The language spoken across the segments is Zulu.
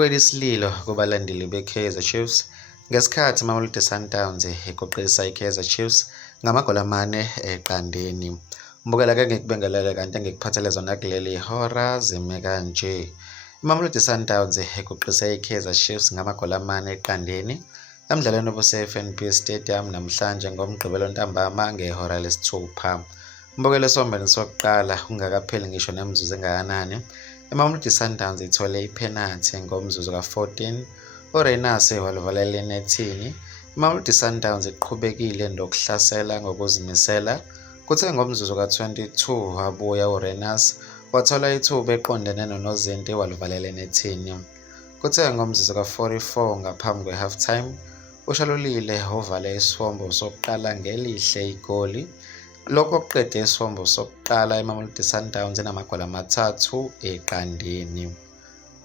Sibukela isililo kubalandeli beKaizer Chiefs ngesikhathi iMamelodi Sundowns igoqisa iKaizer Chiefs ngamagoli 4-0. Mbukela-ke ngikubingelele kanti ngikuphathele zona kuleli hora zime kanje. iMamelodi Sundowns igoqise iKaizer Chiefs ngamagoli 4-0 emdlalweni obuse-FNB Stadium namhlanje ngomgqibelo ntambama ngehora lesithupha. Mbukela esombeni sokuqala kungakapheli ngisho nemizuzu engakanani, iMamelodi Sundowns ithole ipenalty ngomzuzu ka-14, uRenas walivalela enethini. iMamelodi Sundowns iqhubekile nokuhlasela ngokuzimisela, kuthe ngomzuzu ka-22 wabuya uRenas wathola ithuba eqondene nonozinti walivalela enethini. Kuthe ngomzuzu ka-44 ngaphambi kwe-halftime, uShalulile uvale isifombo sokuqala ngelihle igoli. Lokho kuqede isifombo sokuqala iMamelodi Sundowns enamagoli 3-0.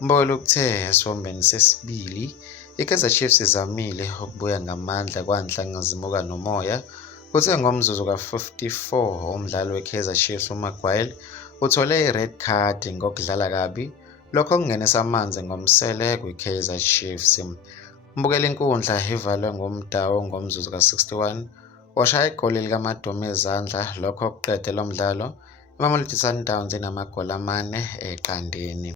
Mbukela ukuthe esifombeni sesibili iKaizer Chiefs izamile ukubuya ngamandla kwanhlanga zimuka nomoya. Kuthe ngomzuzu ka-54 umdlali weKaizer Chiefs uMaguire uthole i-red card ngokudlala kabi, lokho kungenisa amanzi ngomsele kwiKaizer Chiefs. Mbukela inkundla ivalwe ngumdawu ngomzuzu ka-61 washaya igoli likaMaduma ezandla, lokho kuqede lo mdlalo iMamelodi Sundowns inamagoli 4-0.